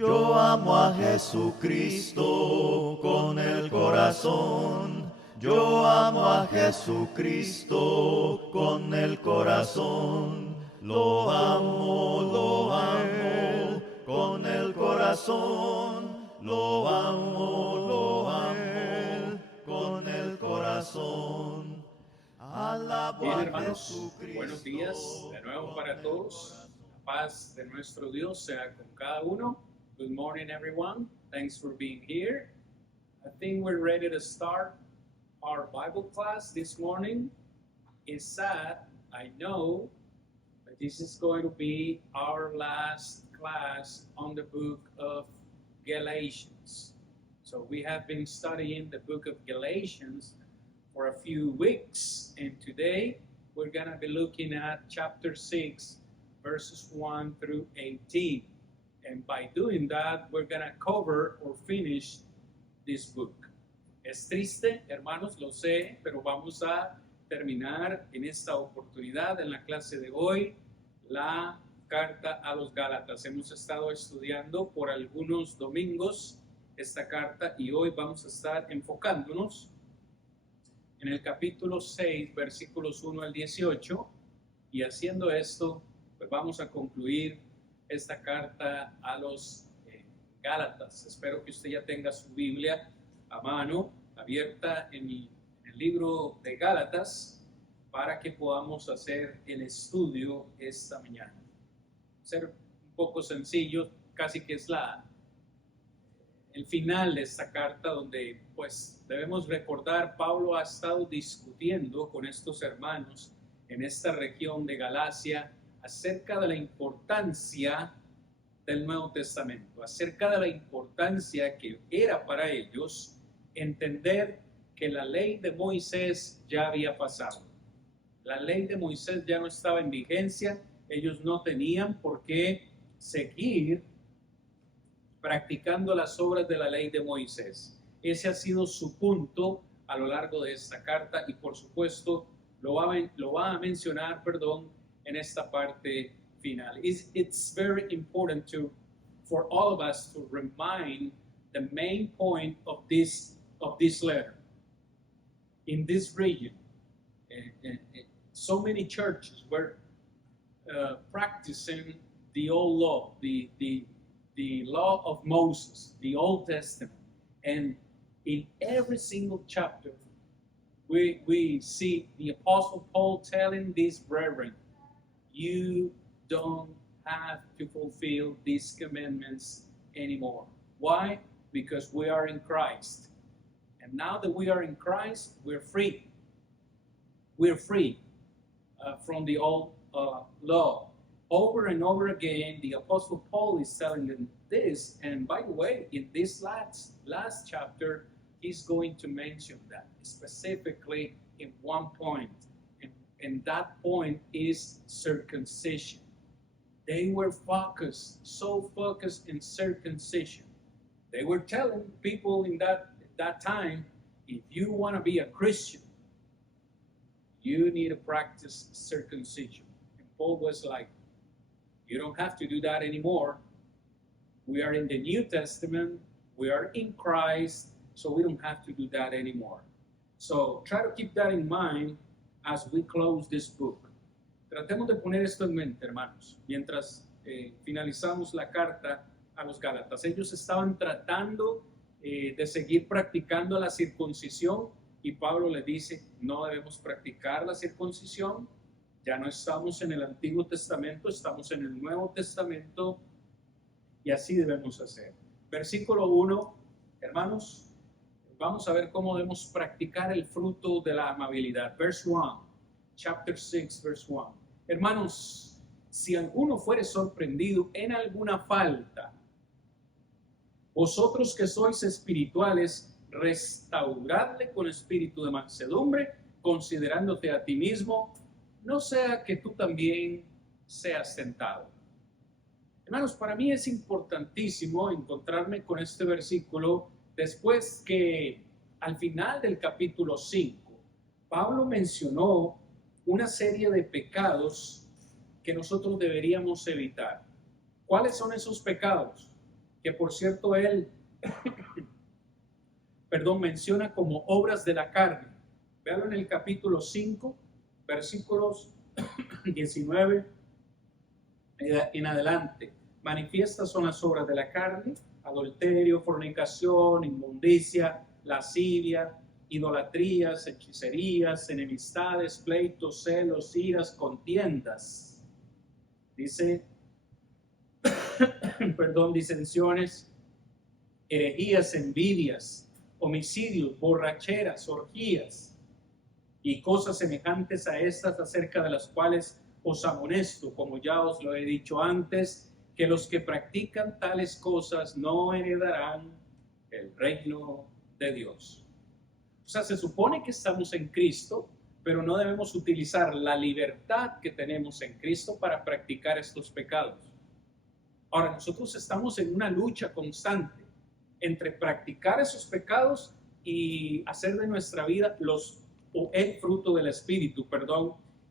Yo amo a Jesucristo con el corazón. Yo amo a Jesucristo con el corazón. Lo amo con el corazón. Lo amo con el corazón. Alabo Bien, a hermanos, Jesucristo. buenos días de nuevo para todos. La paz de nuestro Dios sea con cada uno. Good morning, everyone. Thanks for being here. I think we're ready to start our Bible class this morning. It's sad, I know, but this is going to be our last class on the book of Galatians. So we have been studying the book of Galatians for a few weeks, and today we're going to be looking at chapter 6, verses 1 through 18. And by doing that, we're going to cover or finish this book. Es triste, hermanos, lo sé, pero vamos a terminar en esta oportunidad, en la clase de hoy, la carta a los Gálatas. Hemos estado estudiando por algunos domingos esta carta y hoy vamos a estar enfocándonos en el capítulo 6, versículos 1 al 18, y haciendo esto, pues vamos a concluir esta carta a los Gálatas. Espero que usted ya tenga su Biblia a mano, abierta en el libro de Gálatas, para que podamos hacer el estudio esta mañana. Ser un poco sencillo, casi que es el final de esta carta, donde pues debemos recordar, Pablo ha estado discutiendo con estos hermanos en esta región de Galacia acerca de la importancia del Nuevo Testamento, acerca de la importancia que era para ellos entender que la ley de Moisés ya había pasado. La ley de Moisés ya no estaba en vigencia, ellos no tenían por qué seguir practicando las obras de la ley de Moisés. Ese ha sido su punto a lo largo de esta carta y por supuesto lo va a mencionar, en esta parte final. It's very important for all of us to remind the main point of this letter. In this region, so many churches were practicing the old law, the law of Moses, the Old Testament, and in every single chapter we see the Apostle Paul telling these brethren, you don't have to fulfill these commandments anymore. Why? Because we are in Christ. And now that we are in Christ, we're free. We're free from the old law. Over and over again, the Apostle Paul is telling them this. And by the way, in this last chapter, he's going to mention that specifically in one point. And that point is circumcision. They were so focused in circumcision. They were telling people in that time, if you want to be a Christian, you need to practice circumcision. And Paul was like, you don't have to do that anymore. We are in the New Testament. We are in Christ, so we don't have to do that anymore. So try to keep that in mind as we close this book. Tratemos de poner esto en mente, hermanos, mientras finalizamos la carta a los Gálatas. Ellos estaban tratando de seguir practicando la circuncisión y Pablo les dice, no debemos practicar la circuncisión, ya no estamos en el Antiguo Testamento, estamos en el Nuevo Testamento y así debemos hacer. Versículo 1, hermanos, vamos a ver cómo debemos practicar el fruto de la amabilidad. Verse 1, chapter 6, verse 1. Hermanos, si alguno fuere sorprendido en alguna falta, vosotros que sois espirituales, restauradle con espíritu de mansedumbre, considerándote a ti mismo, no sea que tú también seas tentado. Hermanos, para mí es importantísimo encontrarme con este versículo después que al final del capítulo 5, Pablo mencionó una serie de pecados que nosotros deberíamos evitar. ¿Cuáles son esos pecados? que por cierto él, menciona como obras de la carne. Véalo en el capítulo 5, versículos 19 en adelante. Manifiestas son las obras de la carne: adulterio, fornicación, inmundicia, lascivia, idolatrías, hechicerías, enemistades, pleitos, celos, iras, contiendas. Dice, disensiones, herejías, envidias, homicidios, borracheras, orgías y cosas semejantes a estas, acerca de las cuales os amonesto, como ya os lo he dicho antes, que los que practican tales cosas no heredarán el reino de Dios. O sea, se supone que estamos en Cristo, pero no debemos utilizar la libertad que tenemos en Cristo para practicar estos pecados. Ahora, nosotros estamos en una lucha constante entre practicar esos pecados y hacer de nuestra vida el fruto del Espíritu,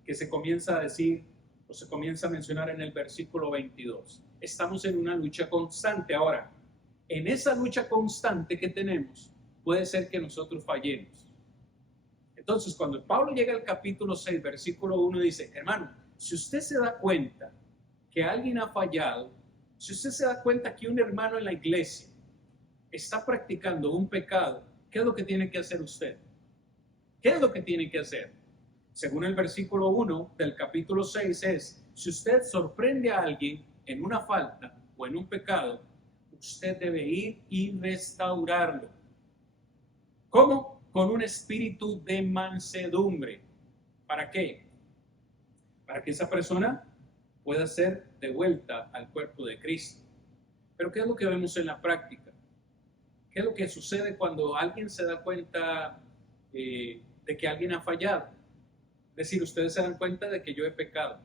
que se comienza a decir o se comienza a mencionar en el versículo 22. Estamos en una lucha constante. Ahora, en esa lucha constante que tenemos, puede ser que nosotros fallemos. Entonces, cuando Pablo llega al capítulo 6, versículo 1, dice, hermano, si usted se da cuenta que alguien ha fallado, si usted se da cuenta que un hermano en la iglesia está practicando un pecado, ¿qué es lo que tiene que hacer usted? ¿Qué es lo que tiene que hacer? Según el versículo 1 del capítulo 6 es, si usted sorprende a alguien en una falta o en un pecado, usted debe ir y restaurarlo. ¿Cómo? Con un espíritu de mansedumbre. ¿Para qué? Para que esa persona pueda ser devuelta al cuerpo de Cristo. Pero ¿qué es lo que vemos en la práctica? ¿Qué es lo que sucede cuando alguien se da cuenta de que alguien ha fallado? Es decir, ustedes se dan cuenta de que yo he pecado.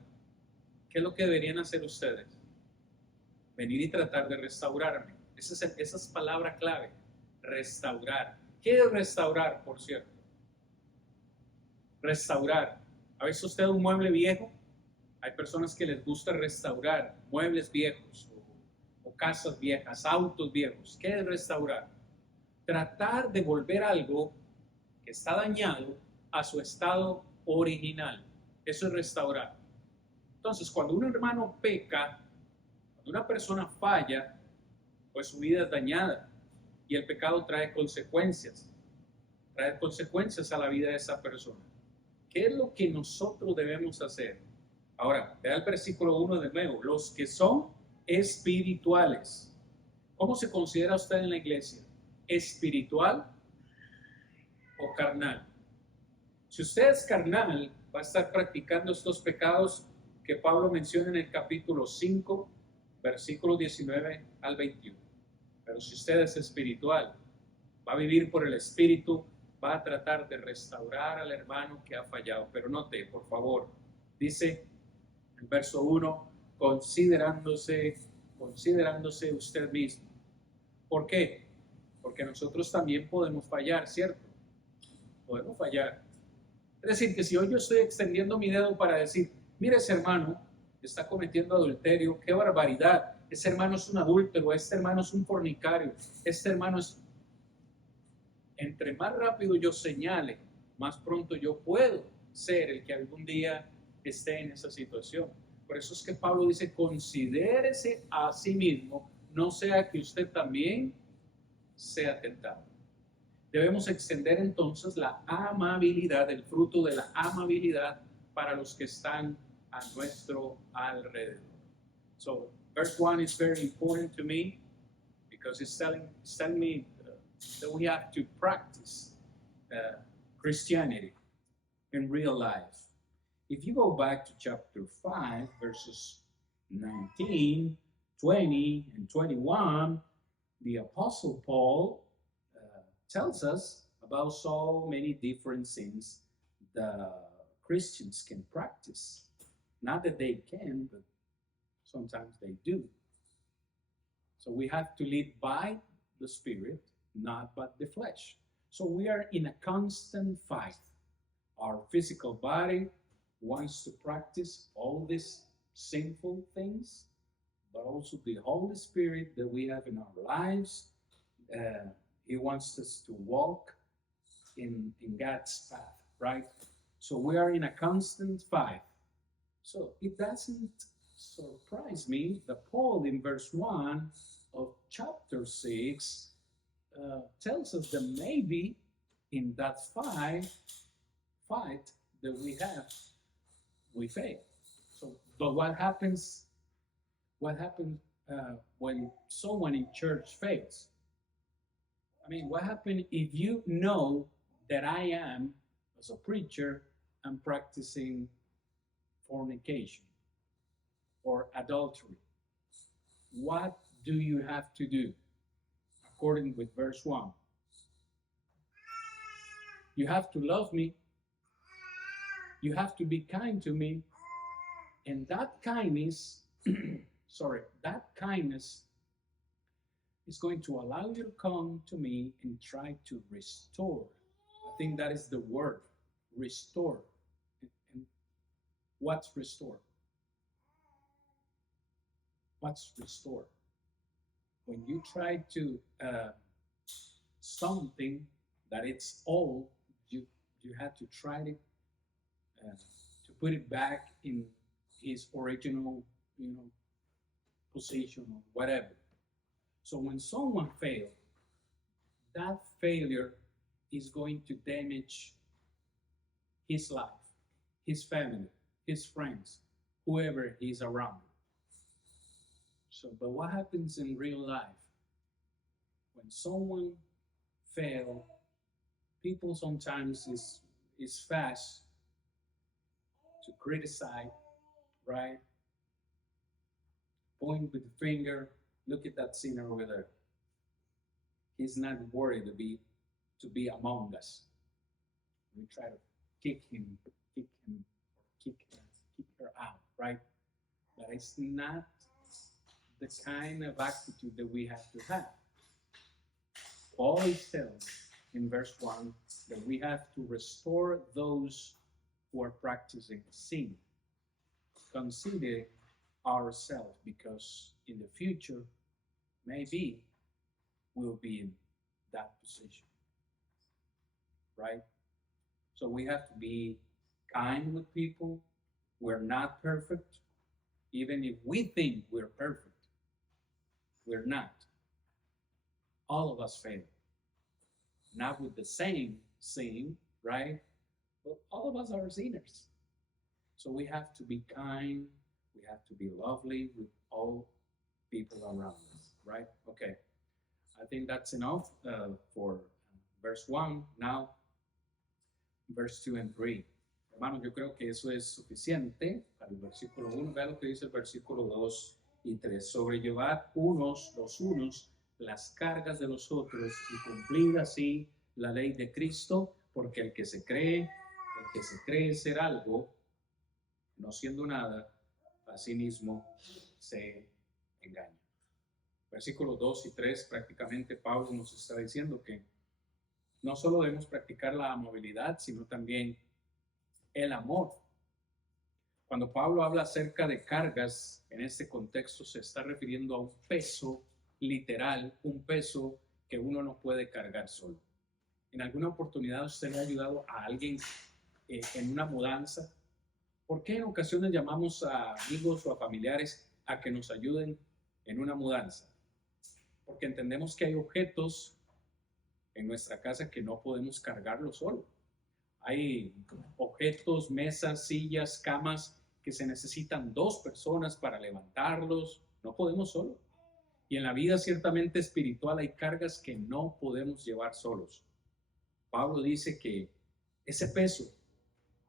¿Qué es lo que deberían hacer ustedes? Venir y tratar de restaurarme. Esa es palabra clave, restaurar. ¿Qué es restaurar, por cierto? Restaurar. ¿Ha visto usted un mueble viejo? Hay personas que les gusta restaurar muebles viejos o casas viejas, autos viejos. ¿Qué es restaurar? Tratar de volver algo que está dañado a su estado original. Eso es restaurar. Entonces, cuando un hermano peca, cuando una persona falla, pues su vida es dañada y el pecado trae consecuencias a la vida de esa persona. ¿Qué es lo que nosotros debemos hacer? Ahora, vea el versículo 1 de nuevo. Los que son espirituales. ¿Cómo se considera usted en la iglesia? ¿Espiritual o carnal? Si usted es carnal, va a estar practicando estos pecados que Pablo menciona en el capítulo 5, versículos 19 al 21. Pero si usted es espiritual, va a vivir por el Espíritu, va a tratar de restaurar al hermano que ha fallado. Pero note, por favor, dice en verso 1, considerándose usted mismo. ¿Por qué? Porque nosotros también podemos fallar, ¿cierto? Podemos fallar. Es decir, que si hoy yo estoy extendiendo mi dedo para decir, mire, ese hermano está cometiendo adulterio, qué barbaridad, ese hermano es un adúltero, este hermano es un fornicario, este hermano es... Entre más rápido yo señale, más pronto yo puedo ser el que algún día esté en esa situación. Por eso es que Pablo dice, considérese a sí mismo, no sea que usted también sea tentado. Debemos extender entonces la amabilidad, el fruto de la amabilidad para los que están a nuestro alrededor. So, verse 1 is very important to me because it's telling me that we have to practice Christianity in real life. If you go back to chapter 5, verses 19, 20, and 21, the Apostle Paul tells us about so many different things the Christians can practice. Not that they can, but sometimes they do. So we have to live by the Spirit, not by the flesh. So we are in a constant fight. Our physical body wants to practice all these sinful things, but also the Holy Spirit that we have in our lives. He wants us to walk in God's path, right? So we are in a constant fight. So it doesn't surprise me that Paul in verse 1 of chapter 6 tells us that maybe in that fight that we have, we fail. So, but what happens when someone in church fails? I mean, what happens if you know that I am, as a preacher, I'm practicing fornication or adultery? What do you have to do? According with verse 1. You have to love me. You have to be kind to me. And that kindness, that kindness is going to allow you to come to me and try to restore. I think that is the word, restore. And what's restore? What's restore? When you try to something that it's old, you have to try to put it back in his original, position or whatever. So when someone fails, that failure is going to damage his life, his family, his friends, whoever he's around. So, but what happens in real life? When someone fails, people sometimes is fast to criticize, right? Point with the finger, look at that sinner over there. He's not worthy to be among us. We try to kick her out, right? But it's not the kind of attitude that we have to have. Paul is telling in verse 1 that we have to restore those who are practicing sin. Consider ourselves, because in the future, maybe we'll be in that position, right? So we have to be kind with people. We're not perfect. Even if we think we're perfect, we're not. All of us fail. Not with the same sin, right? But all of us are sinners. So we have to be kind. We have to be lovely with all people around us, right? Okay. I think that's enough for verse 1. Now, verse 2 and 3. Hermanos, yo creo que eso es suficiente para el versículo 1. Vean lo que dice el versículo 2 y 3. Sobrellevad los unos las cargas de los otros y cumplid así la ley de Cristo, porque el que se cree ser algo, no siendo nada, a sí mismo se engaña. Versículos 2 y 3, prácticamente Pablo nos está diciendo que no solo debemos practicar la amabilidad, sino también el amor. Cuando Pablo habla acerca de cargas, en este contexto se está refiriendo a un peso literal, un peso que uno no puede cargar solo. ¿En alguna oportunidad usted le ha ayudado a alguien en una mudanza? ¿Por qué en ocasiones llamamos a amigos o a familiares a que nos ayuden en una mudanza? Porque entendemos que hay objetos en nuestra casa que no podemos cargarlo solo. Hay objetos, mesas, sillas, camas que se necesitan 2 personas para levantarlos. No podemos solo. Y en la vida ciertamente espiritual hay cargas que no podemos llevar solos. Pablo dice que ese peso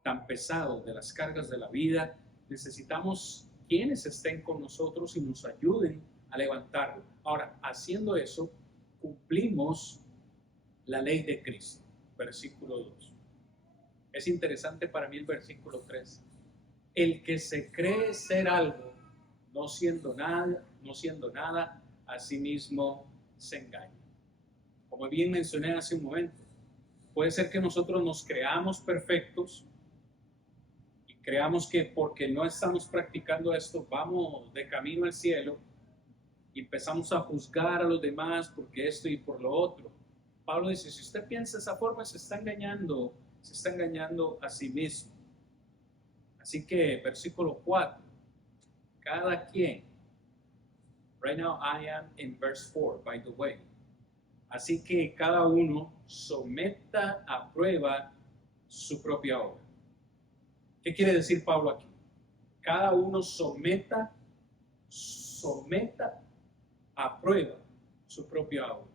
tan pesado de las cargas de la vida, necesitamos quienes estén con nosotros y nos ayuden a levantarlo. Ahora, haciendo eso, cumplimos la ley de Cristo. Versículo 2. Es interesante para mí el versículo 3. El que se cree ser algo, no siendo nada, a sí mismo se engaña. Como bien mencioné hace un momento, puede ser que nosotros nos creamos perfectos y creamos que porque no estamos practicando esto, vamos de camino al cielo, y empezamos a juzgar a los demás porque esto y por lo otro. Pablo dice, si usted piensa de esa forma, se está engañando a sí mismo. Así que, versículo 4, cada quien, right now I am in verse 4, by the way. Así que cada uno someta a prueba su propia obra. ¿Qué quiere decir Pablo aquí? Cada uno someta a prueba su propia obra.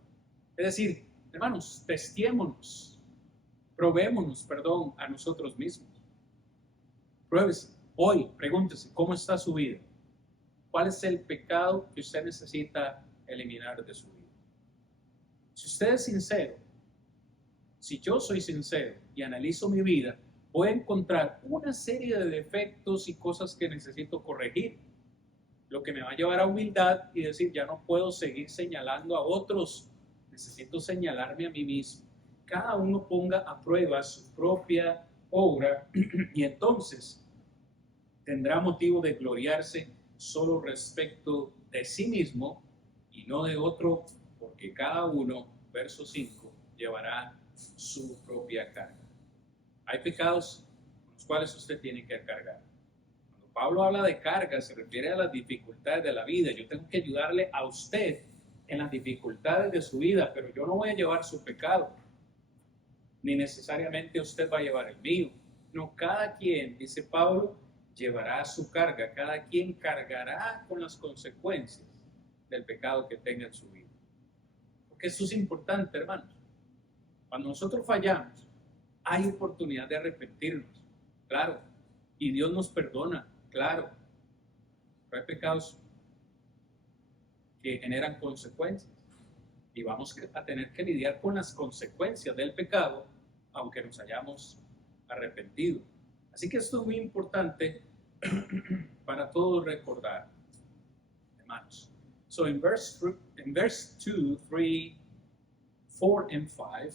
Es decir, hermanos, probémonos, a nosotros mismos. Pruébese. Hoy, pregúntese, ¿cómo está su vida? ¿Cuál es el pecado que usted necesita eliminar de su vida? Si usted es sincero, si yo soy sincero y analizo mi vida, voy a encontrar una serie de defectos y cosas que necesito corregir. Lo que me va a llevar a humildad y decir, ya no puedo seguir señalando a otros, necesito señalarme a mí mismo. Cada uno ponga a prueba su propia obra y entonces tendrá motivo de gloriarse solo respecto de sí mismo y no de otro, porque cada uno, verso 5, llevará su propia carga. Hay pecados con los cuales usted tiene que cargar. Cuando Pablo habla de carga, se refiere a las dificultades de la vida. Yo tengo que ayudarle a usted en las dificultades de su vida, pero yo no voy a llevar su pecado, ni necesariamente usted va a llevar el mío. No, cada quien, dice Pablo, llevará su carga, cada quien cargará con las consecuencias del pecado que tenga en su vida. Porque eso es importante, hermanos. Cuando nosotros fallamos, hay oportunidad de arrepentirnos, claro, y Dios nos perdona, claro, pero hay pecados que generan consecuencias y vamos a tener que lidiar con las consecuencias del pecado, aunque nos hayamos arrepentido. Así que esto es muy importante para todos recordar, hermanos. So in verse 2, 3, 4, and 5,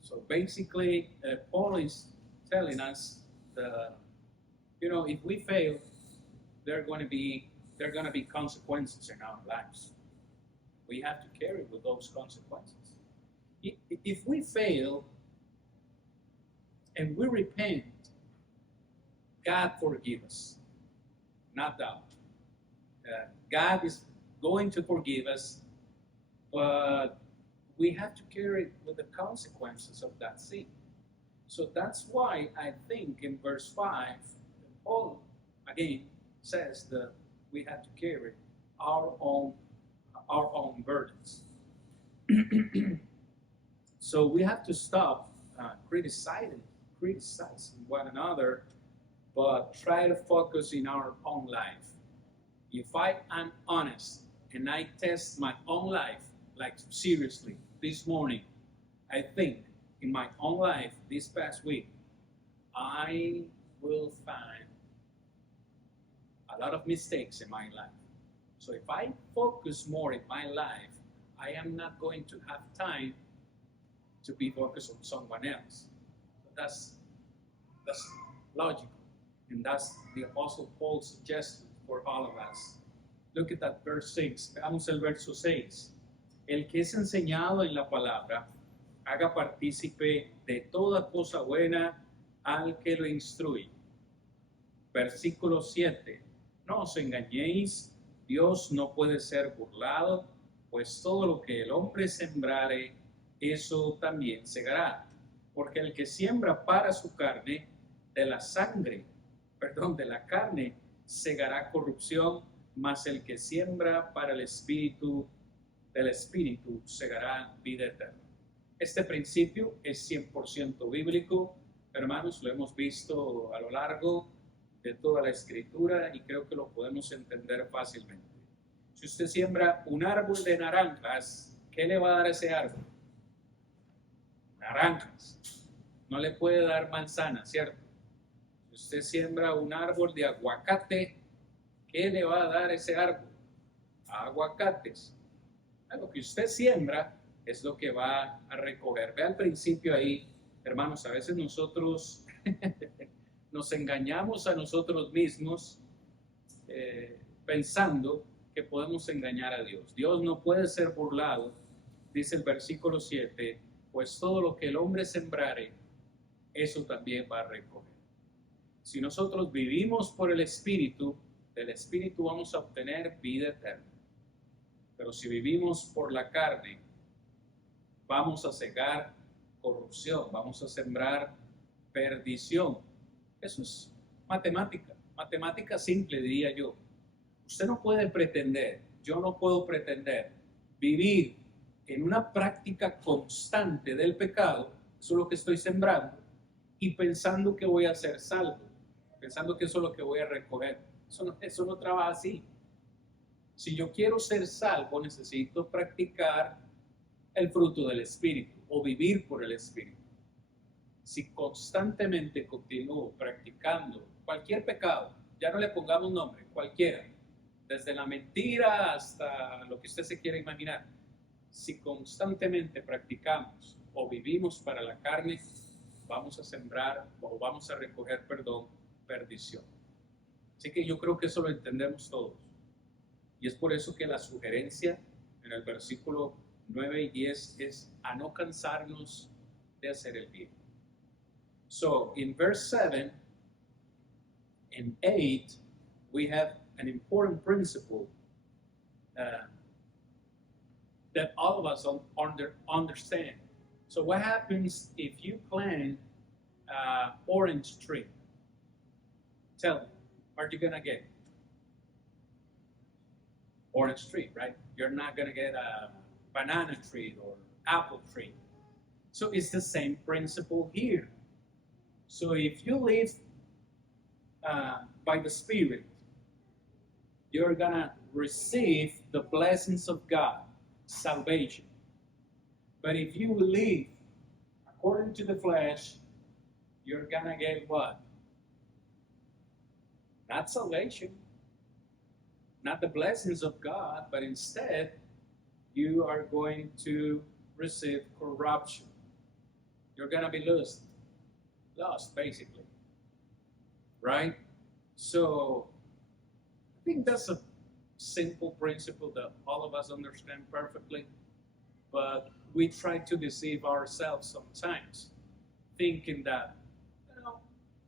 so basically Paul is telling us that, if we fail, there are going to be consequences in our lives. We have to carry with those consequences. If we fail and we repent, God forgive us, not doubt. God is going to forgive us, but we have to carry with the consequences of that sin. So that's why I think in verse 5, Paul again says that we have to carry our own burdens. So we have to stop criticizing one another, but try to focus in our own life. If I am honest and I test my own life, like seriously, this morning, I think in my own life this past week, I will find a lot of mistakes in my life. So if I focus more in my life, I am not going to have time to be focused on someone else. That's logical. And that's the Apostle Paul's suggestion for all of us. Look at that verse 6. Veamos el verso 6. El que es enseñado en la palabra, haga partícipe de toda cosa buena al que lo instruye. Versículo 7. No os engañéis, Dios no puede ser burlado, pues todo lo que el hombre sembrare, eso también segará. Porque el que siembra para su carne, de la carne, segará corrupción, mas el que siembra para el espíritu, del espíritu, segará vida eterna. Este principio es 100% bíblico, hermanos, lo hemos visto a lo largo de toda la escritura y creo que lo podemos entender fácilmente. Si usted siembra un árbol de naranjas, ¿qué le va a dar ese árbol? Naranjas. No le puede dar manzanas, ¿cierto? Si usted siembra un árbol de aguacate, ¿qué le va a dar ese árbol? Aguacates. Lo que usted siembra es lo que va a recoger. Ve al principio ahí, hermanos, a veces nosotros nos engañamos a nosotros mismos pensando que podemos engañar a Dios. Dios no puede ser burlado, dice el versículo 7, pues todo lo que el hombre sembrare, eso también va a recoger. Si nosotros vivimos por el Espíritu, del Espíritu vamos a obtener vida eterna. Pero si vivimos por la carne, vamos a cegar corrupción, vamos a sembrar perdición. Eso es matemática, matemática simple, diría yo. Usted no puede pretender, yo no puedo pretender vivir en una práctica constante del pecado, eso es lo que estoy sembrando, y pensando que voy a ser salvo, pensando que eso es lo que voy a recoger. Eso no trabaja así. Si yo quiero ser salvo, necesito practicar el fruto del Espíritu o vivir por el Espíritu. Si constantemente continúo practicando cualquier pecado, ya no le pongamos nombre, cualquiera, desde la mentira hasta lo que usted se quiera imaginar, si constantemente practicamos o vivimos para la carne, vamos a sembrar o vamos a recoger, perdición. Así que yo creo que eso lo entendemos todos. Y es por eso que la sugerencia en el versículo 9 y 10 es a no cansarnos de hacer el bien. So, in verse 7 and 8, we have an important principle that all of us understand. So, what happens if you plant an orange tree? Tell me, what are you going to get? Orange tree, right? You're not going to get a banana tree or apple tree. So it's the same principle here. So if you live by the Spirit, you're going to receive the blessings of God, salvation. But if you live according to the flesh, you're going to get what? Not salvation, not the blessings of God, but instead you are going to receive corruption. You're going to be lost basically, right? So I think that's a simple principle that all of us understand perfectly, but we try to deceive ourselves sometimes, thinking that,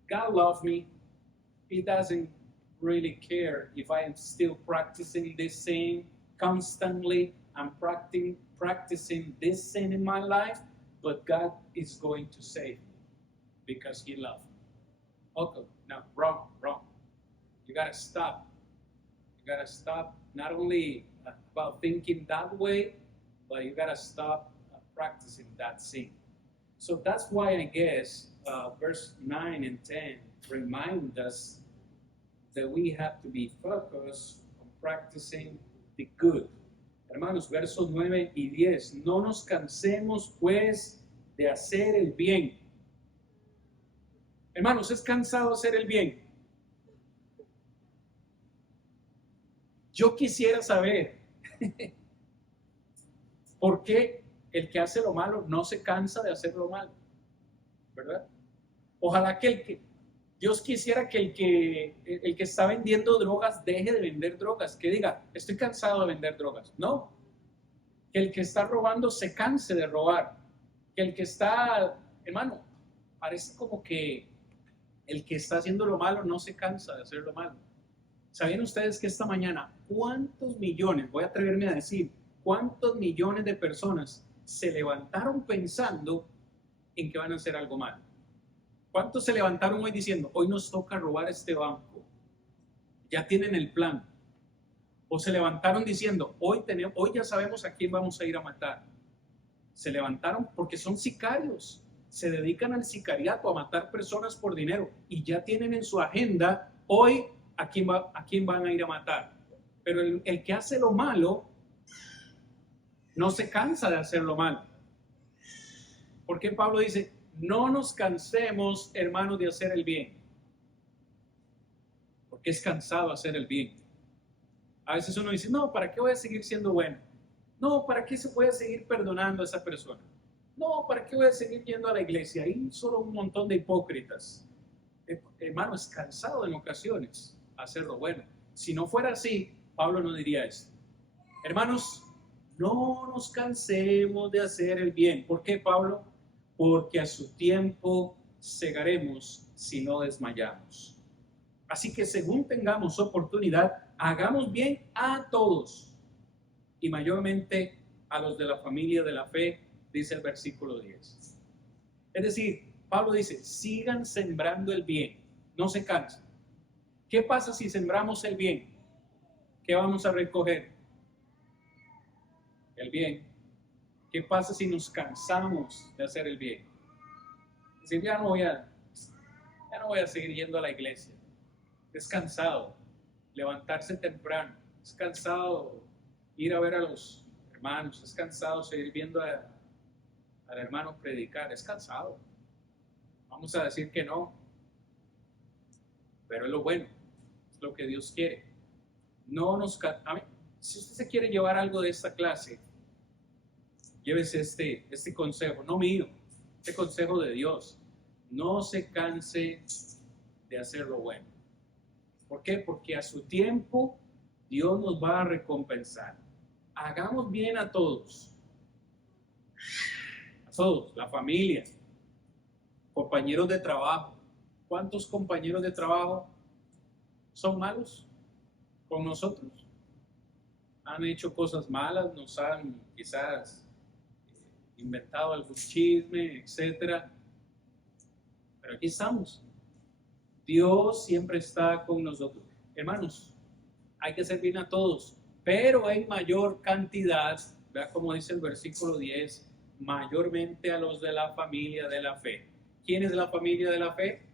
God loves me. He doesn't really care if I am still practicing this sin constantly. I'm practicing this sin in my life, but God is going to save me because He loves me. Okay, no, wrong. You gotta stop. You gotta stop not only about thinking that way, but you gotta stop practicing that sin. So that's why I guess verse 9 and 10 remind us that we have to be focused on practicing the good. Hermanos, versos 9 y 10. No nos cansemos pues de hacer el bien. Hermanos, ¿es cansado hacer el bien? Yo quisiera saber por qué el que hace lo malo no se cansa de hacer lo malo, ¿verdad? Ojalá que Dios quisiera que el que está vendiendo drogas deje de vender drogas, que diga, estoy cansado de vender drogas. No, que el que está robando se canse de robar, que el que está, hermano, parece como que el que está haciendo lo malo no se cansa de hacer lo malo. ¿Sabían ustedes que esta mañana cuántos millones, voy a atreverme a decir, cuántos millones de personas se levantaron pensando en que van a hacer algo malo? ¿Cuántos se levantaron hoy diciendo, hoy nos toca robar este banco? Ya tienen el plan. O se levantaron diciendo, hoy ya sabemos a quién vamos a ir a matar. Se levantaron porque son sicarios. Se dedican al sicariato, a matar personas por dinero. Y ya tienen en su agenda, hoy a quién van a ir a matar. Pero el que hace lo malo, no se cansa de hacer lo malo. Porque Pablo dice, no nos cansemos, hermanos, de hacer el bien. Porque es cansado hacer el bien. A veces uno dice, no, ¿para qué voy a seguir siendo bueno? No, ¿para qué se voy a seguir perdonando a esa persona? No, ¿para qué voy a seguir yendo a la iglesia? Hay solo un montón de hipócritas. Hermano, es cansado en ocasiones hacer lo bueno. Si no fuera así, Pablo no diría esto. Hermanos, no nos cansemos de hacer el bien. ¿Por qué, Pablo? Porque a su tiempo segaremos si no desmayamos. Así que según tengamos oportunidad, hagamos bien a todos y mayormente a los de la familia de la fe, dice el versículo 10. Es decir, Pablo dice, sigan sembrando el bien, no se cansen. ¿Qué pasa si sembramos el bien? ¿Qué vamos a recoger? El bien. ¿Qué pasa si nos cansamos de hacer el bien? Es decir, ya no voy a seguir yendo a la iglesia. Es cansado levantarse temprano, es cansado ir a ver a los hermanos, es cansado seguir viendo al hermano predicar, es cansado. Vamos a decir que no, pero es lo bueno, es lo que Dios quiere. No nos si usted se quiere llevar algo de esta clase, llévese este consejo, no mío, este consejo de Dios. No se canse de hacer lo bueno. ¿Por qué? Porque a su tiempo Dios nos va a recompensar. Hagamos bien a todos, la familia, compañeros de trabajo. ¿Cuántos compañeros de trabajo son malos con nosotros? Han hecho cosas malas, nos han quizás inventado algún chisme, etcétera. Pero aquí estamos. Dios siempre está con nosotros. Hermanos, hay que hacer bien a todos, pero en mayor cantidad, vea como dice el versículo 10, mayormente a los de la familia de la fe. ¿Quién es la familia de la fe?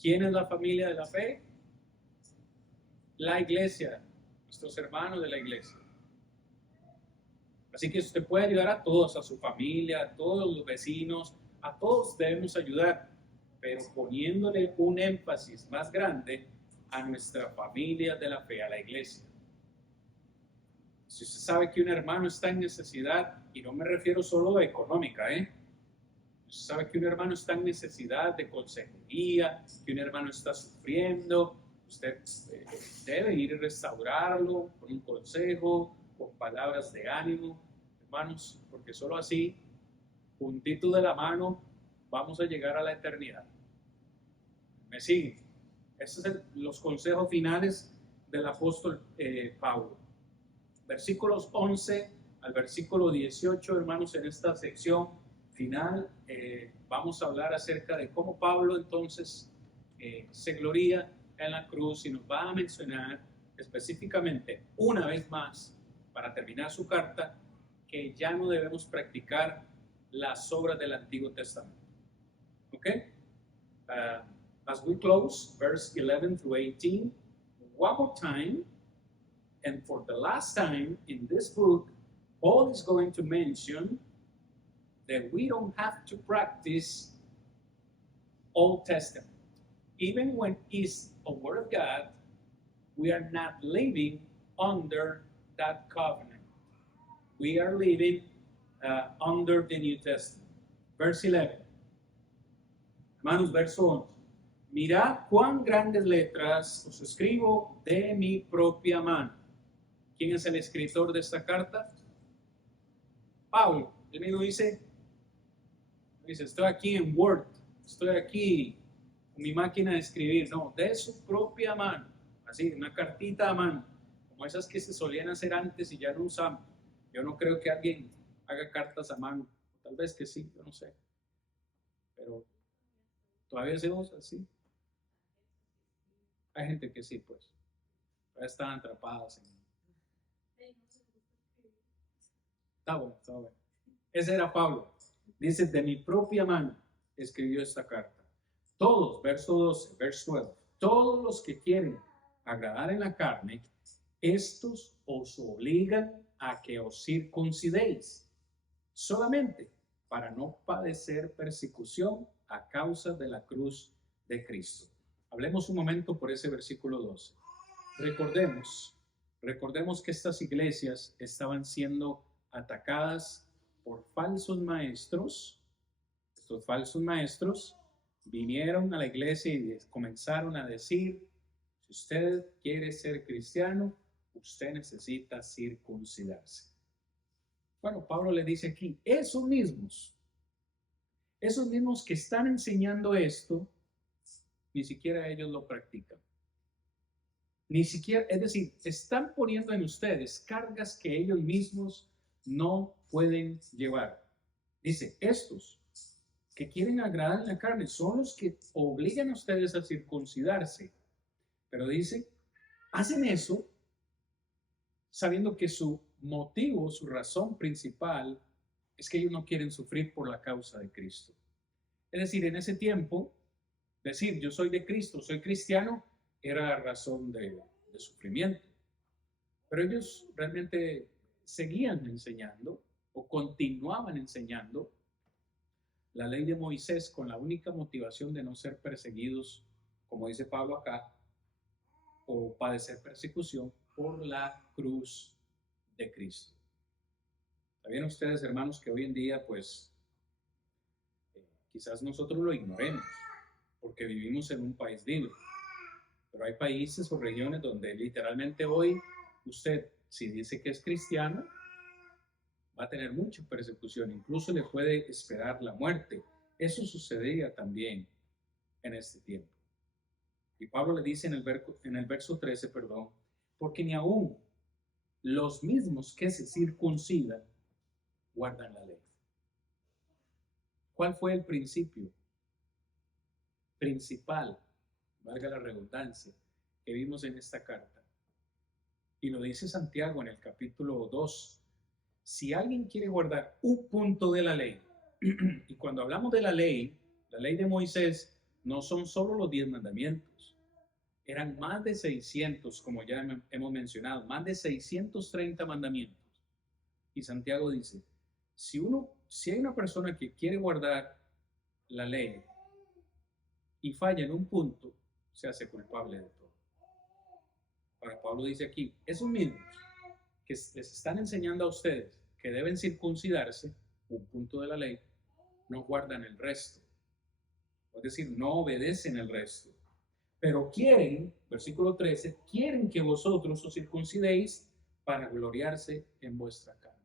¿Quién es la familia de la fe? La iglesia, nuestros hermanos de la iglesia. Así que usted puede ayudar a todos, a su familia, a todos los vecinos, a todos debemos ayudar, pero poniéndole un énfasis más grande a nuestra familia de la fe, a la iglesia. Si usted sabe que un hermano está en necesidad, y no me refiero solo a económica, usted sabe que un hermano está en necesidad de consejería, que un hermano está sufriendo, usted debe ir a restaurarlo con un consejo, con palabras de ánimo, hermanos, porque solo así, juntito de la mano, vamos a llegar a la eternidad. ¿Me sigue? Estos son los consejos finales del apóstol Pablo. Versículos 11 al versículo 18, hermanos, en esta sección final vamos a hablar acerca de cómo Pablo entonces se gloría en la cruz y nos va a mencionar específicamente una vez más, para terminar su carta, que ya no debemos practicar las obras del Antiguo Testamento. ¿Ok? As we close, verse 11 through 18, one more time, and for the last time in this book, Paul is going to mention that we don't have to practice Old Testament. Even when it's a word of God, we are not living under that covenant. We are living under the New Testament. Verse 11. Hermanos, verso 11. Mirad cuán grandes letras os escribo de mi propia mano. ¿Quién es el escritor de esta carta? Pablo. Él mismo dice, estoy aquí en Word, estoy aquí con mi máquina de escribir. No, de su propia mano. Así, una cartita a mano, como esas que se solían hacer antes y ya no usamos. Yo no creo que alguien haga cartas a mano. Tal vez que sí, yo no sé. Pero todavía se usa así. Hay gente que sí, pues. Todavía están atrapadas en... Está bueno, está bueno. Ese era Pablo. Dice, de mi propia mano escribió esta carta. Todos, verso 12, verso 12, todos los que quieren agradar en la carne, estos os obligan a que os circuncidéis, solamente para no padecer persecución a causa de la cruz de Cristo. Hablemos un momento por ese versículo 12. Recordemos que estas iglesias estaban siendo atacadas por falsos maestros. Estos falsos maestros vinieron a la iglesia y comenzaron a decir, si usted quiere ser cristiano, usted necesita circuncidarse. Bueno, Pablo le dice aquí, esos mismos que están enseñando esto, ni siquiera ellos lo practican. Ni siquiera, es decir, están poniendo en ustedes cargas que ellos mismos no pueden llevar. Dice, estos que quieren agradar en la carne son los que obligan a ustedes a circuncidarse. Pero dice, hacen eso sabiendo que su motivo, su razón principal es que ellos no quieren sufrir por la causa de Cristo. Es decir, en ese tiempo, decir yo soy de Cristo, soy cristiano, era razón de sufrimiento. Pero ellos realmente seguían enseñando o continuaban enseñando la ley de Moisés con la única motivación de no ser perseguidos, como dice Pablo acá, o padecer persecución por la cruz de Cristo. ¿Sabían ustedes, hermanos, que hoy en día, pues, quizás nosotros lo ignoremos, porque vivimos en un país libre, pero hay países o regiones donde literalmente hoy usted, si dice que es cristiano, va a tener mucha persecución, incluso le puede esperar la muerte. Eso sucedía también en este tiempo. Y Pablo le dice en el verso 13, porque ni aún los mismos que se circuncidan guardan la ley. ¿Cuál fue el principio principal, valga la redundancia, que vimos en esta carta? Y lo dice Santiago en el capítulo 2. Si alguien quiere guardar un punto de la ley, y cuando hablamos de la ley de Moisés, no son solo los 10 mandamientos, eran más de 600, como ya hemos mencionado, más de 630 mandamientos. Y Santiago dice, si hay una persona que quiere guardar la ley y falla en un punto, se hace culpable de todo. Ahora Pablo dice aquí, esos mismos que les están enseñando a ustedes que deben circuncidarse, un punto de la ley, no guardan el resto. Es decir, no obedecen el resto. Pero quieren, versículo 13, quieren que vosotros os circuncidéis para gloriarse en vuestra carne.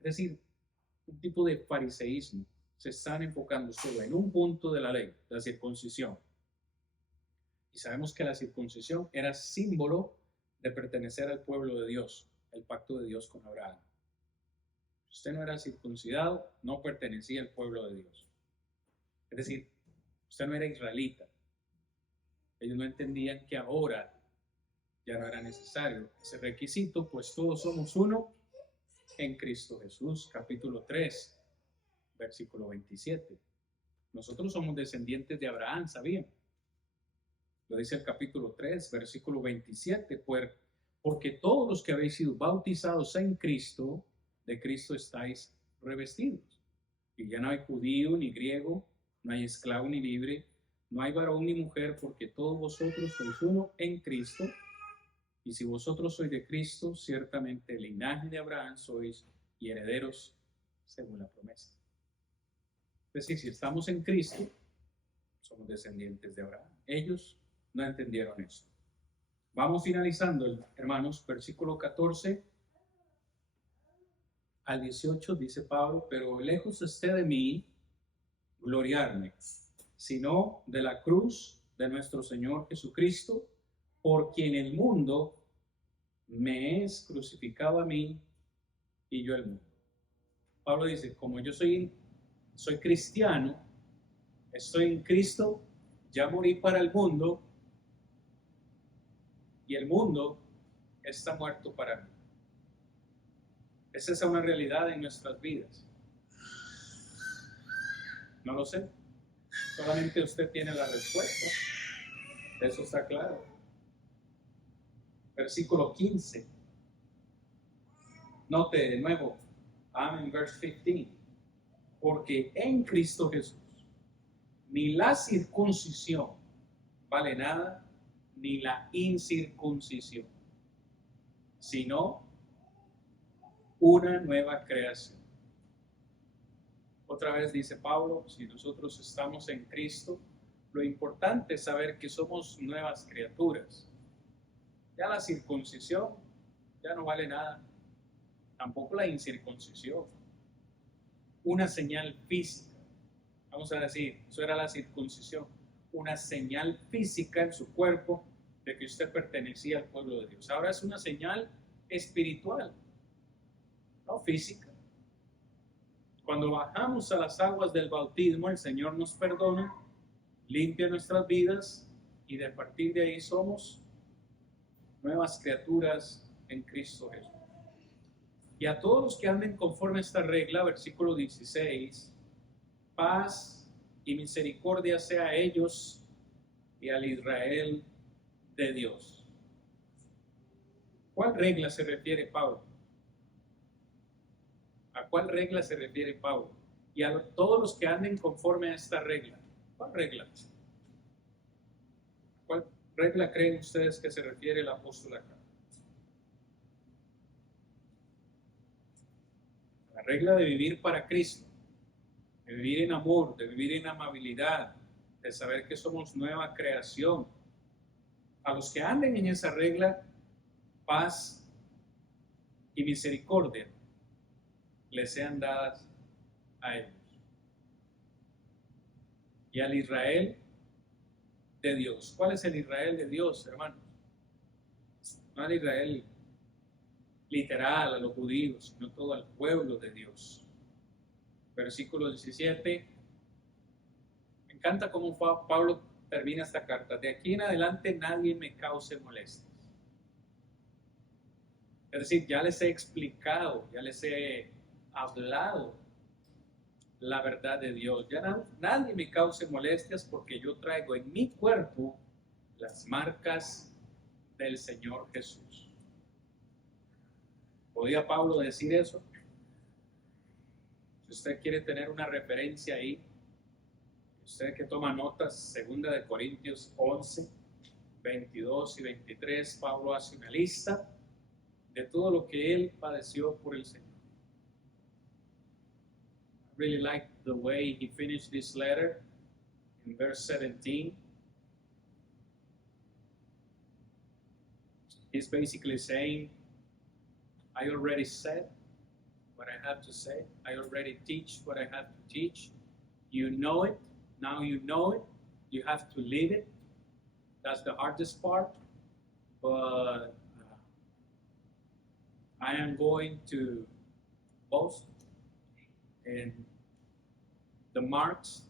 Es decir, un tipo de fariseísmo. Se están enfocando solo en un punto de la ley, la circuncisión. Y sabemos que la circuncisión era símbolo de pertenecer al pueblo de Dios, el pacto de Dios con Abraham. Si usted no era circuncidado, no pertenecía al pueblo de Dios. Es decir, usted no era israelita. Ellos no entendían que ahora ya no era necesario ese requisito, pues todos somos uno en Cristo Jesús. Capítulo 3, versículo 27. Nosotros somos descendientes de Abraham, ¿sabían? Lo dice el capítulo 3, versículo 27, porque todos los que habéis sido bautizados en Cristo, de Cristo estáis revestidos. Y ya no hay judío ni griego, no hay esclavo ni libre, no hay varón ni mujer, porque todos vosotros sois uno en Cristo. Y si vosotros sois de Cristo, ciertamente el linaje de Abraham sois y herederos según la promesa. Es decir, si estamos en Cristo, somos descendientes de Abraham. Ellos no entendieron esto. Vamos finalizando, hermanos, versículo 14 al 18 dice Pablo, pero lejos esté de mí gloriarme, sino de la cruz de nuestro Señor Jesucristo, por quien el mundo me es crucificado a mí y yo al mundo. Pablo dice, como yo soy cristiano, estoy en Cristo, ya morí para el mundo y el mundo está muerto para mí. ¿Es esa una realidad en nuestras vidas? No lo sé. Solamente usted tiene la respuesta. Eso está claro. Versículo 15. Note de nuevo. I'm in verse 15. Porque en Cristo Jesús ni la circuncisión vale nada, ni la incircuncisión, sino una nueva creación. Otra vez dice Pablo, si nosotros estamos en Cristo, lo importante es saber que somos nuevas criaturas. Ya la circuncisión ya no vale nada, tampoco la incircuncisión. Una señal física, vamos a decir, eso era la circuncisión, una señal física en su cuerpo de que usted pertenecía al pueblo de Dios. Ahora es una señal espiritual, no física. Cuando bajamos a las aguas del bautismo, el Señor nos perdona, limpia nuestras vidas y de partir de ahí somos nuevas criaturas en Cristo Jesús. Y a todos los que anden conforme a esta regla, versículo 16, paz y misericordia sea a ellos y al Israel de Dios. ¿Cuál regla se refiere Pablo? ¿A cuál regla se refiere Pablo? Y a todos los que anden conforme a esta regla. ¿Cuál regla? ¿Cuál regla creen ustedes que se refiere el apóstol acá? La regla de vivir para Cristo, de vivir en amor, de vivir en amabilidad, de saber que somos nueva creación. A los que anden en esa regla, paz y misericordia les sean dadas a ellos. Y al Israel de Dios. ¿Cuál es el Israel de Dios, hermanos? No al Israel literal, a los judíos, sino todo al pueblo de Dios. Versículo 17. Me encanta cómo Pablo termina esta carta. De aquí en adelante nadie me cause molestias. Es decir, ya les he explicado, ya les he hablado la verdad de Dios. Ya nadie me cause molestias porque yo traigo en mi cuerpo las marcas del Señor Jesús. ¿Podía Pablo decir eso? Si usted quiere tener una referencia ahí, usted que toma notas, 2 de Corintios 11, 22 y 23, Pablo hace una lista de todo lo que él padeció por el Señor. I really like the way he finished this letter in verse 17. He's basically saying, I already said what I have to say. I already teach what I have to teach. You know it. Now you know it. You have to live it. That's the hardest part. But I am going to boast in the marks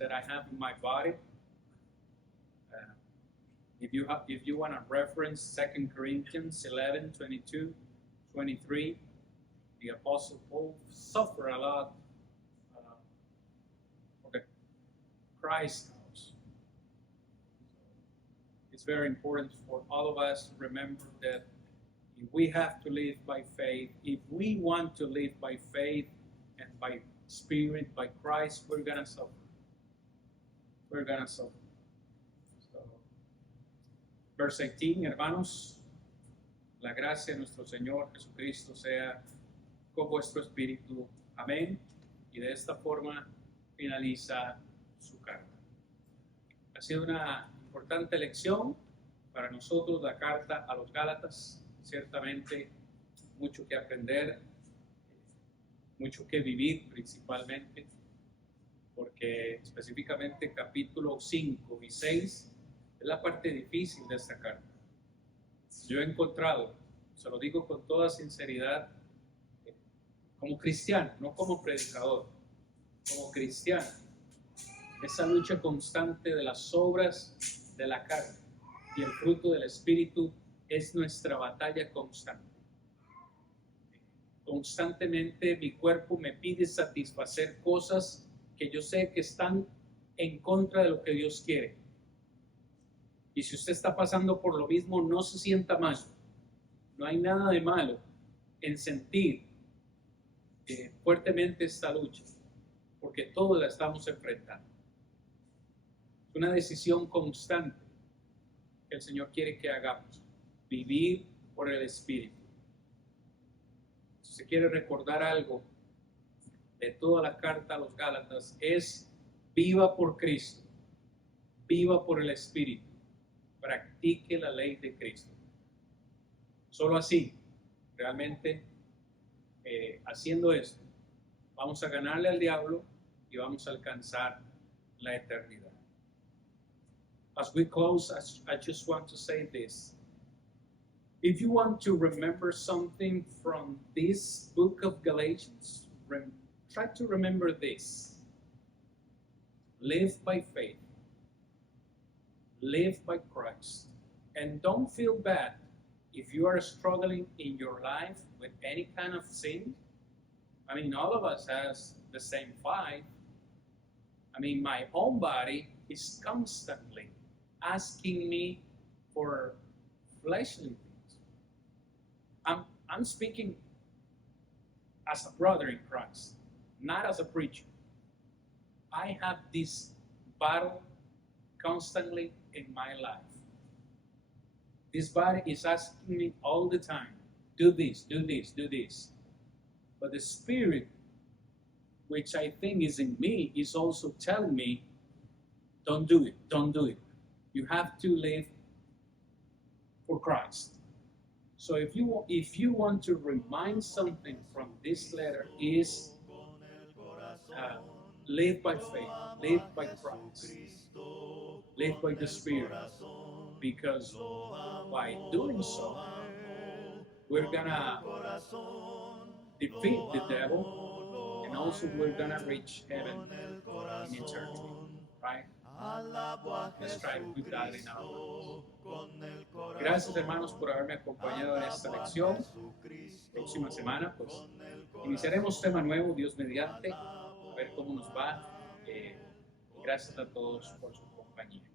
that I have in my body. If you want to reference 2 Corinthians 11, 22, 23, the Apostle Paul suffered a lot for the Christ house. It's very important for all of us to remember that if we have to live by faith, if we want to live by faith and by Spirit, by Christ, we're going to suffer. We're going to suffer. So, verse 18, hermanos, la gracia de nuestro Señor Jesucristo sea con vuestro espíritu. Amén. Y de esta forma finaliza su carta. Ha sido una importante lección para nosotros la carta a los Gálatas. Ciertamente mucho que aprender, mucho que vivir principalmente, porque específicamente capítulo 5 y 6 es la parte difícil de esta carta. Yo he encontrado, se lo digo con toda sinceridad, como cristiano, no como predicador, como cristiano, esa lucha constante de las obras de la carne y el fruto del Espíritu es nuestra batalla constante. Constantemente mi cuerpo me pide satisfacer cosas que yo sé que están en contra de lo que Dios quiere. Y si usted está pasando por lo mismo, no se sienta mal. No hay nada de malo en sentir fuertemente esta lucha, porque todos la estamos enfrentando. Es una decisión constante que el Señor quiere que hagamos. Vivir por el Espíritu. Si usted quiere recordar algo de toda la carta a los Gálatas, es Viva por Cristo. Viva por el Espíritu. Practique la ley de Cristo. Solo así, realmente, haciendo esto, vamos a ganarle al diablo y vamos a alcanzar la eternidad. As we close, I just want to say this. If you want to remember something from this book of Galatians, try to remember this. Live by faith. Live by Christ. And don't feel bad if you are struggling in your life with any kind of sin. I mean, all of us has the same fight. I mean, my own body is constantly asking me for fleshly things. I'm speaking as a brother in Christ, not as a preacher. I have this battle constantly in my life. This body is asking me all the time, do this, do this, do this. But the Spirit, which I think is in me, is also telling me, don't do it, don't do it. You have to live for Christ. So if you want to remind something from this letter is live by faith, live by Christ, live by the Spirit, because by doing so, we're gonna defeat the devil, and also we're gonna reach heaven in eternity, right? Let's try to put that in our minds. Gracias, hermanos, por haberme acompañado en esta lección. Próxima semana, pues, iniciaremos tema nuevo, Dios mediante, a ver cómo nos va. Gracias a todos por su compañía.